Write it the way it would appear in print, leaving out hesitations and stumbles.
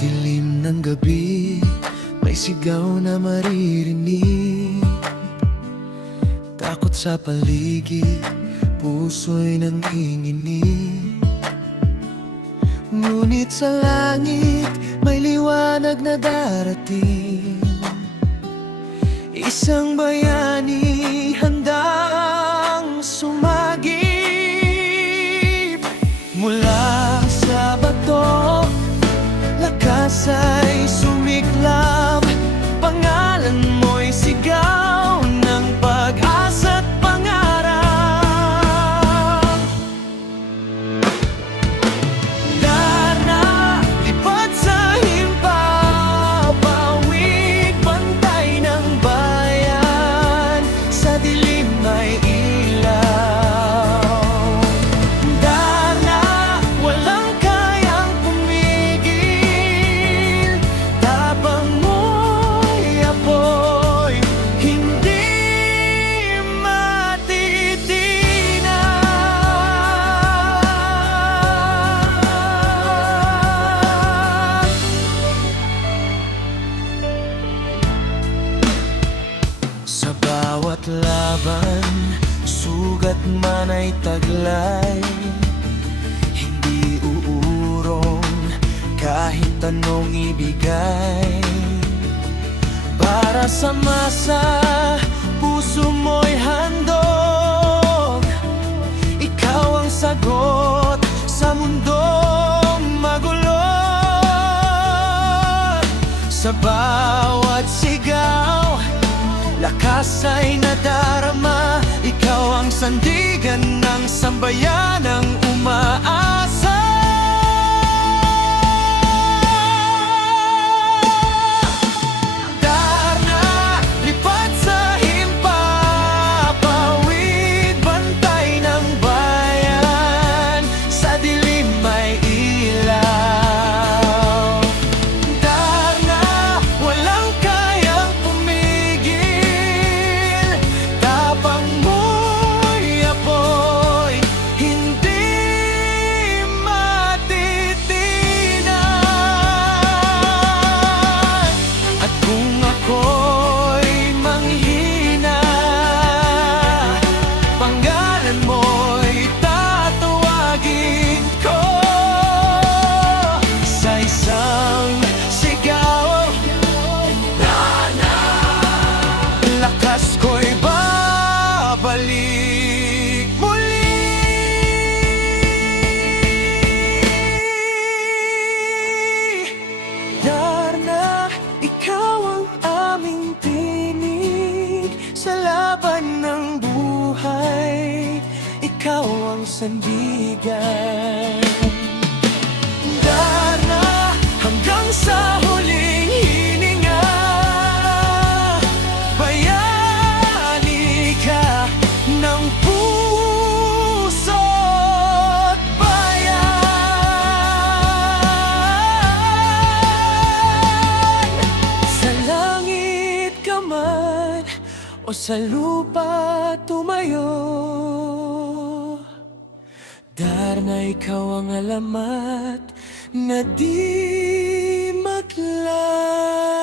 dilim ng gabi, may sigaw na maririnig. Takot sa paligid, puso'y nanginginig. Ngunit sa langit, may liwanag na darating. Isang bayani handang sumagip. Mula sa bato, lakas ay sumiklab. Pangalan mo'y sigaw ng pag-asa't pangarap. Darna, lipad sa himpapawid, bantay ng bayan, sa dilim ay ilaw. Darna, walang kayang pumigil, tapang mo'y apoy, hindi matitinag. Sa bawat laban, sugat man ay taglay, hindi uurong kahit anong ibigay. Para sa masa, puso mo'y handog. Ikaw ang sagot sa mundong magulo. Sa bawat sigaw, lakas ay nadarama. Ikaw ang sandigan ng sambayanang umaasa. Darna, lipad sa himpapawid, bantay ng bayan, sa dilim ay ilaw. Darna, walang kayang pumigil, tapang mo'y apoy, hindi matitinag. At kung ako'y manghina, pangalan mo'y tatawagin ko. Sa isang sigaw, lakas ko'y babalik muli. Darna, ikaw ang aming tinig sa laban ng buhay. Ikaw ang sandigan. Darna, hanggang sa huling hininga, bayani ka ng puso't bayan. Sa langit ka man o sa lupa tumayo, Darna, ikaw ang alamat na di maglaho.